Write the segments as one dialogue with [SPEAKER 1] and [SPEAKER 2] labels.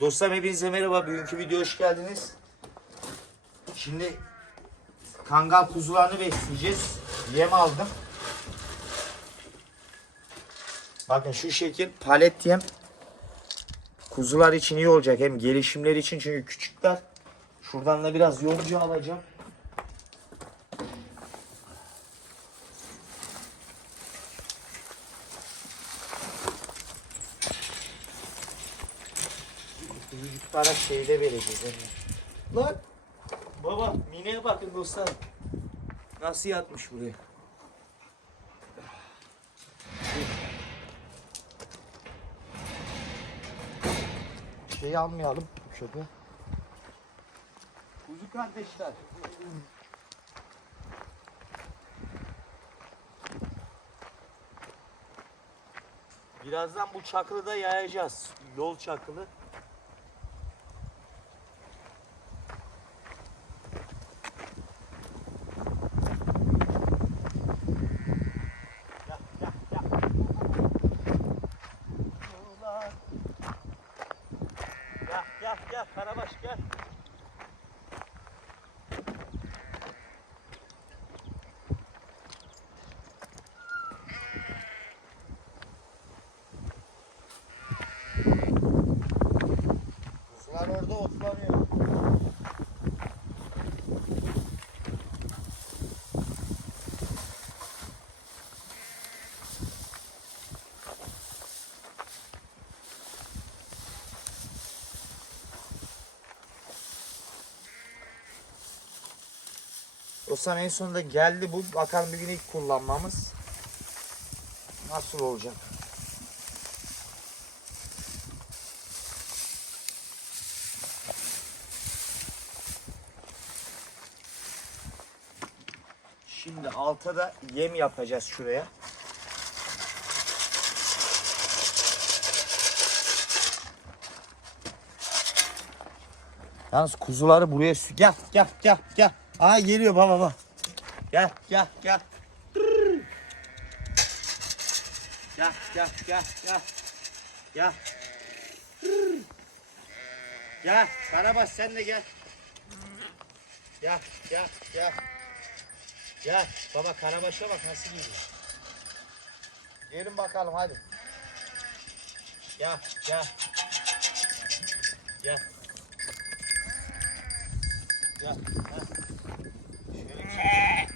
[SPEAKER 1] Dostlar hepinize merhaba. Bugünkü videoya hoş geldiniz. Şimdi kangal kuzularını besleyeceğiz. Yem aldım. Bakın şu şekil palet yem. Kuzular için iyi olacak. Hem gelişimleri için çünkü küçükler. Şuradan da biraz yonca alacağım. Şeyde vereceğiz. Yani. Lan! Baba mineye bakın dostlar. Nasıl yatmış buraya? Şeyi almayalım çöpü. Kuzu kardeşler. Birazdan bu çakılı da yayacağız. Yol çakılı. Gel, gel, gel. Ulan. Gel, gel, gel. Karabaş gel. Kuzular orada otlanıyor. Dostlar en sonunda geldi bu. Bakalım bir gün ilk kullanmamız. Nasıl olacak? Şimdi alta da yem yapacağız şuraya. Yalnız kuzuları buraya sü- gel gel gel gel. Aa geliyor baba baba. Gel gel gel. Gel gel gel gel. Gel. Gel Karabaş sen de gel. Gel gel gel. Gel baba Karabaş'a bak nasıl gidiyor. Gelin bakalım hadi. Gel gel. Gel. Gel. Şöyle.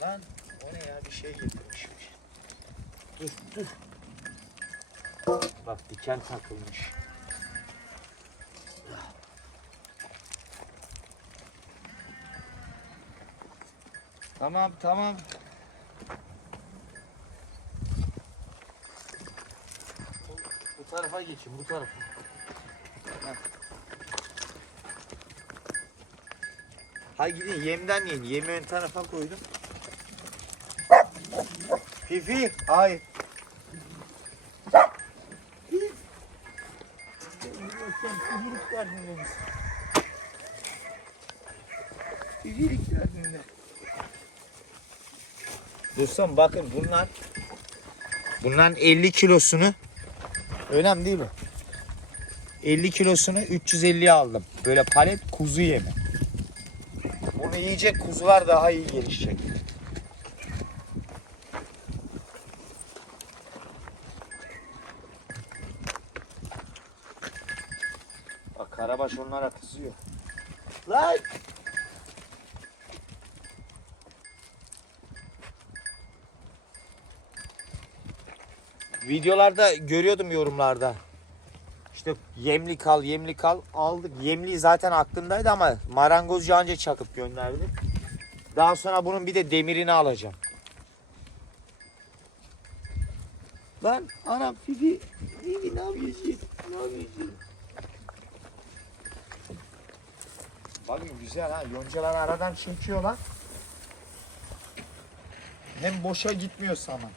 [SPEAKER 1] Lan o ne ya bir şey getirmişmiş. Dur dur. Bak diken takılmış. Tamam tamam. Bu, bu tarafa geçin bu tarafa. Hay gidin yemden yiyin. Yemi ön tarafa koydum. Fifi. Hayır. Fifilik. Dostum bakın bunlar bunların 50 kilosunu önemli değil mi? 50 kilosunu 350'ye aldım. Böyle palet kuzu yemi. Bunu yiyecek kuzular daha iyi gelişecek. Bak Karabaş onlara kızıyor. Lan! Videolarda görüyordum yorumlarda. İşte yemli kal, yemli kal aldık. Yemli zaten aklımdaydı ama marangozcu anca çakıp gönderdi. Daha sonra bunun bir de demirini alacağım. Lan anam Fifi, Fifi ne yapıyorsun? Ne yapıyorsun? Bakın güzel ha, yoncaları aradan çekiyorlar. Hem boşa gitmiyor saman.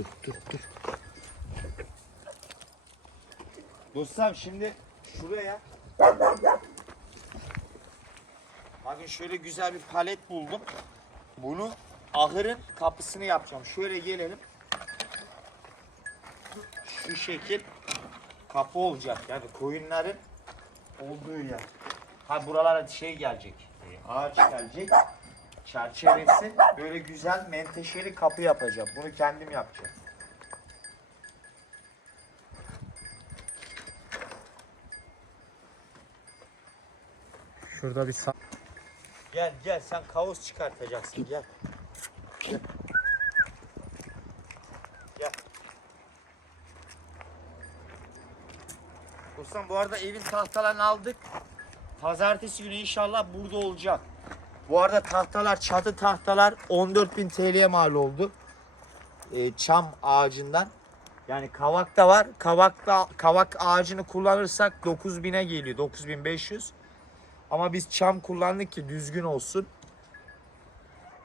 [SPEAKER 1] Dur dur dur. Dostum şimdi şuraya Bakın şöyle güzel bir palet buldum. Bunu ahırın kapısını yapacağım. Şöyle gelelim. Şu şekil kapı olacak. Yani koyunların olduğu yer. Ha buralara şey gelecek. e, Ağaç gelecek. Çerçevesi böyle güzel menteşeli kapı yapacağım. Bunu kendim yapacağım.
[SPEAKER 2] Şurada bir sa-
[SPEAKER 1] Gel gel sen kaos çıkartacaksın gel. Gel. Gel. Dostum bu arada evin tahtalarını aldık. Pazartesi günü inşallah burada olacak. Bu arada tahtalar çatı tahtalar 14.000 TL'ye mal oldu. Ee, çam ağacından. Yani kavak da var. Kavakta kavak ağacını kullanırsak 9000'e geliyor. 9500. Ama biz çam kullandık ki düzgün olsun.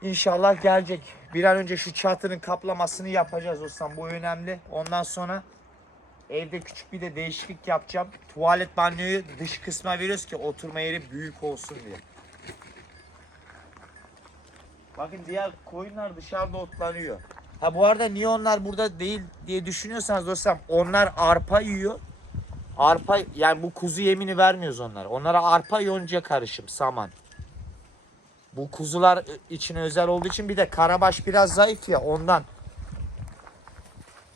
[SPEAKER 1] İnşallah gelecek. Bir an önce şu çatının kaplamasını yapacağız ustam. Bu önemli. Ondan sonra evde küçük bir de değişiklik yapacağım. Tuvalet banyoyu dış kısma veriyoruz ki oturma yeri büyük olsun diye. Bakın diğer koyunlar dışarıda otlanıyor. Ha bu arada niye onlar burada değil diye düşünüyorsanız dostum onlar arpa yiyor. Arpa yani bu kuzu yemini vermiyoruz onlara. Onlara arpa yonca karışım saman. Bu kuzular için özel olduğu için bir de karabaş biraz zayıf ya ondan.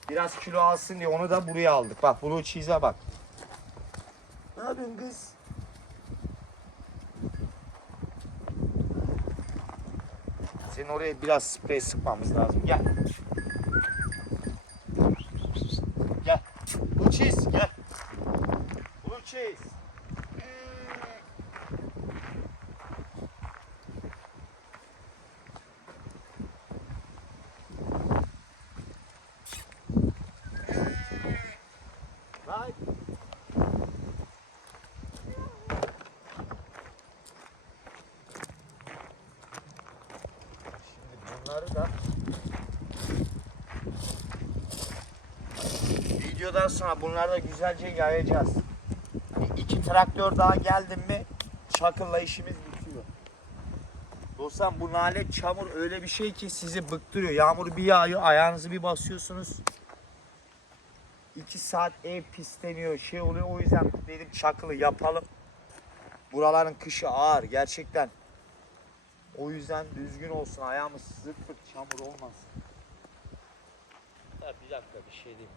[SPEAKER 1] Biraz kilo alsın diye onu da buraya aldık. Bak blue cheese'e bak. Ne yapıyorsun kız? Senin oraya biraz sprey sıkmamız lazım. Gel. Gel. Blue cheese gel. Blue cheese. Right. Şimdi bunları da videodan sonra bunları da güzelce yayacağız. Bir iki traktör daha geldim mi çakılla işimiz bitiyor. Dostum bu nalet çamur öyle bir şey ki sizi bıktırıyor. Yağmur bir yağıyor ayağınızı bir basıyorsunuz. İki saat ev pisleniyor şey oluyor o yüzden dedim çakılı yapalım. Buraların kışı ağır gerçekten. O yüzden düzgün olsun ayağımız zırt pırt çamur olmasın. Ya bir dakika bir şey diyeyim.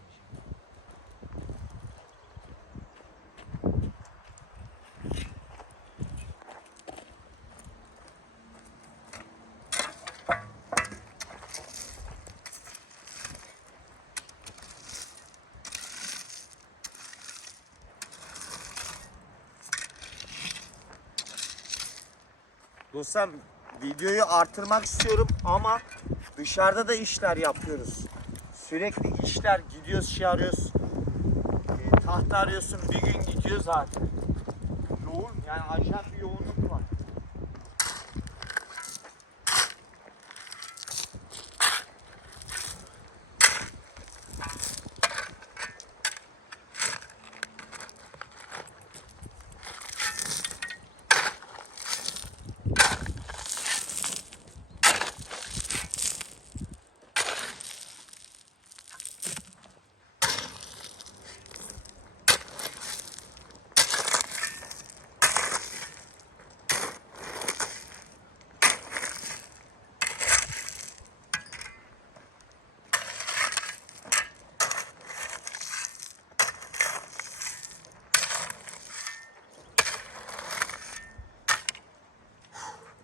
[SPEAKER 1] Dostum videoyu artırmak istiyorum ama dışarıda da işler yapıyoruz. Sürekli işler gidiyoruz şey arıyoruz. E, tahta arıyorsun bir gün gidiyor zaten. Yoğun yani acayip bir yoğunluk var.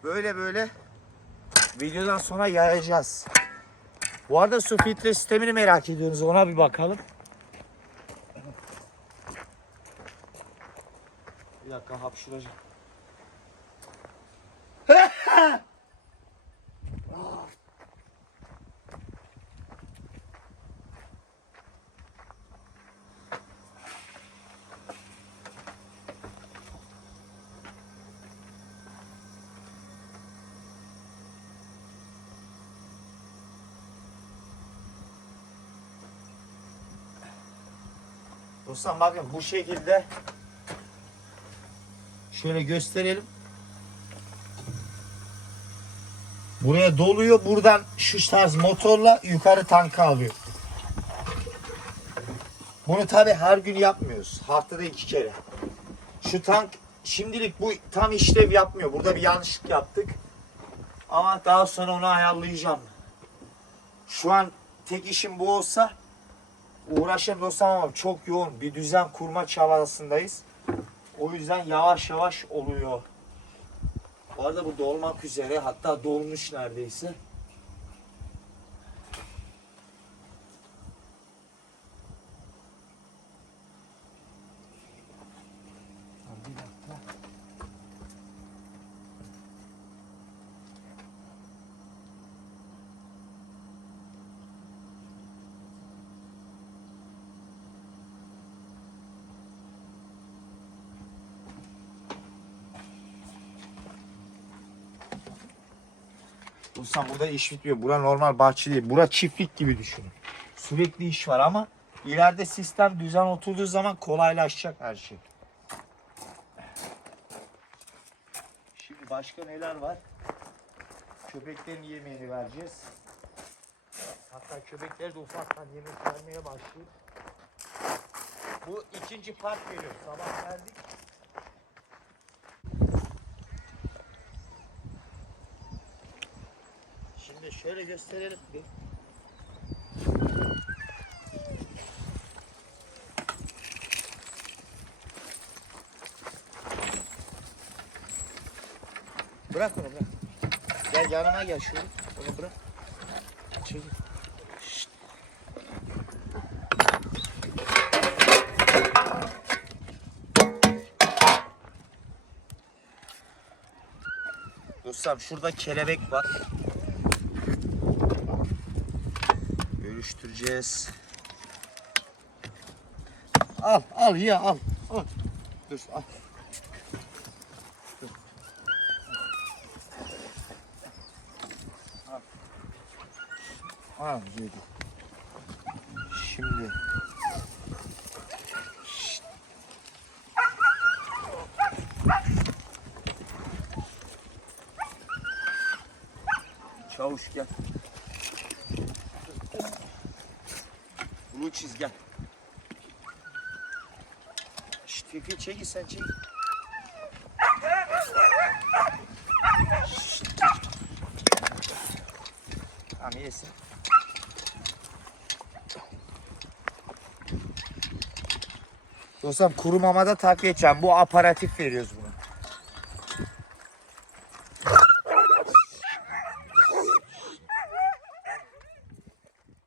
[SPEAKER 1] Böyle böyle videodan sonra yayacağız. Bu arada su filtre sistemini merak ediyorsunuz. Ona bir bakalım. Bir dakika hapşıracağım. Dostlar bakın bu şekilde şöyle gösterelim. Buraya doluyor. Buradan şu tarz motorla yukarı tanka alıyor. Bunu tabi her gün yapmıyoruz. Haftada iki kere. Şu tank şimdilik bu tam işlev yapmıyor. Burada bir yanlışlık yaptık. Ama daha sonra onu ayarlayacağım. Şu an tek işim bu olsa uğraşırım dostum ama çok yoğun bir düzen kurma çabasındayız. O yüzden yavaş yavaş oluyor. Bu arada bu dolmak üzere hatta dolmuş neredeyse. Dostum burada iş bitmiyor. Bura normal bahçe değil. Bura çiftlik gibi düşünün. Sürekli iş var ama ileride sistem düzen oturduğu zaman kolaylaşacak her şey. Şimdi başka neler var? Köpeklerin yemeğini vereceğiz. Hatta köpekler de ufaktan yemek vermeye başlıyor. Bu ikinci part geliyor. Sabah verdik. Şimdi şöyle gösterelim bir. Bırak onu bırak. Gel yanıma gel şöyle. Onu bırak. Çekil. Şşt. Dostum şurada kelebek var. Bölüştüreceğiz. Al al ya al. al. Dur al. Dur. Al. Al yedi. Şimdi. Şşt. Çavuş gel. Bunu çiz gel. Şşt Fifi çekil sen çekil. Tamam yesin. Dostum kuru mamada takviye edeceğim. Bu aparatif veriyoruz buna.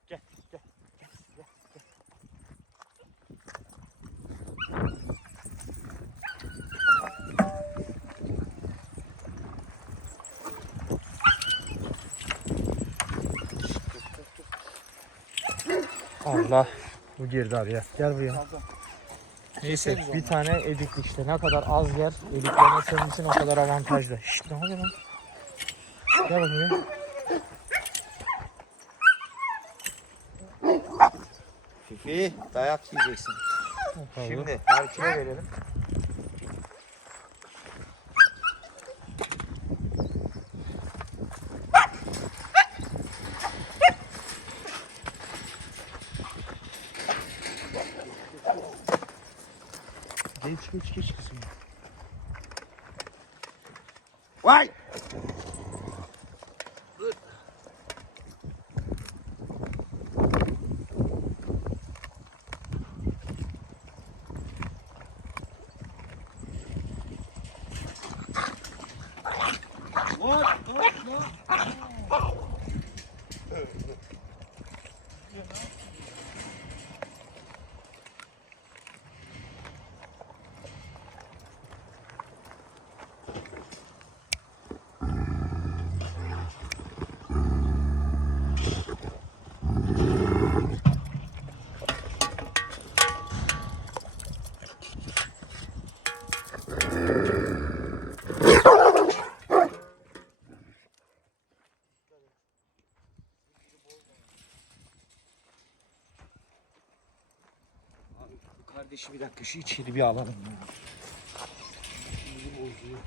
[SPEAKER 1] Gel, gel, gel, gel, gel.
[SPEAKER 2] Allah. Bu girdi araya. Gel buraya. Neyse bir tane edik işte. Ne kadar az yer ediklerine senin için o kadar avantajlı. Şşt ne oluyor lan? Gel bakayım.
[SPEAKER 1] Fifi dayak yiyeceksin.
[SPEAKER 2] Şimdi.
[SPEAKER 1] Kilo verelim.
[SPEAKER 2] geç geç kızım.
[SPEAKER 1] Vay! What? What? What? Şu bir dakika şu içeri bir alalım. ya. Sinirimi bozuyor.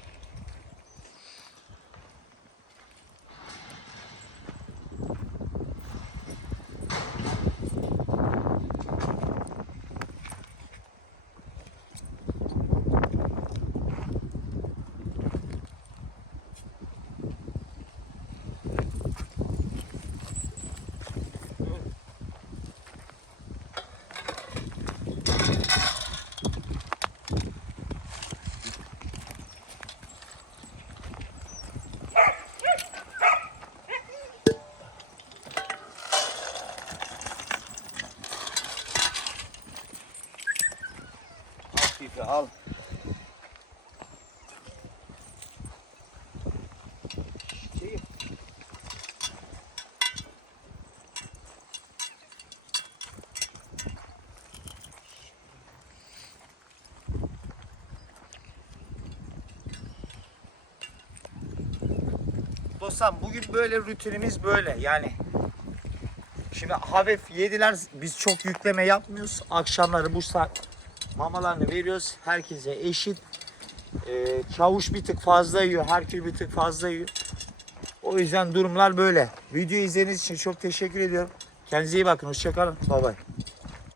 [SPEAKER 1] Al Fifi al. Şeyi. Dostlar bugün böyle rutinimiz böyle yani Şimdi hafif yediler biz çok yükleme yapmıyoruz. Akşamları bu saat mamalarını veriyoruz. Herkese eşit. Ee, çavuş bir tık fazla yiyor. Herkül bir tık fazla yiyor. O yüzden durumlar böyle. Video izlediğiniz için çok teşekkür ediyorum. Kendinize iyi bakın. Hoşçakalın. Bay bay.